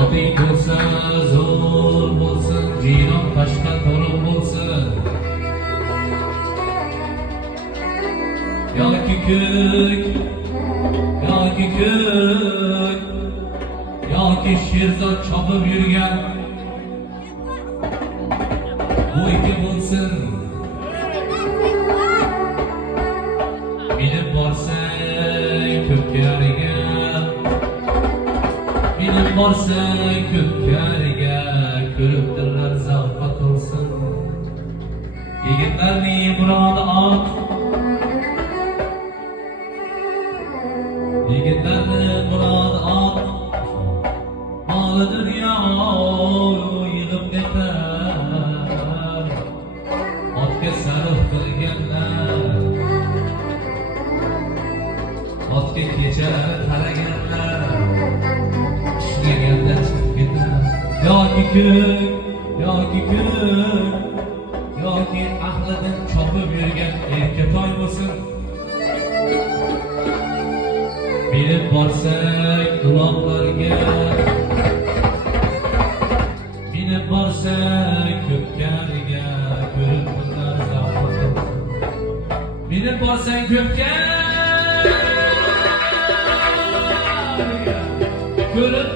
Oting bo'lsa zo'r bo'lsin, jiyron tashqa to'liq bo'lsin. Yoki ko'k, yoki ko'k, yoki sherzod chopib yurgan bo'yga bo'lsin. Bilib borsang ko'pkariga, bilib borsang ko'pkariga, ko'ribdirlar zavqqa to'lsin. Yigitlarning murodi ot, yigitlarning murodi ot, moli dunyo yig'ib netar. Otga sarf qilganlar, otga kechalari qaraganlar, ishlaganda chiqib ketar. Yoki ko'k, yoki ko'k, yoki ahlidan chopib yurgan erkatoy bo'lsin. Bilib borsak uloqlarga, bilib borsak ko'pkariga, ko'ribdirlar zavqqa to'lsin. Bilib borsang ko'pkariga, ko'rib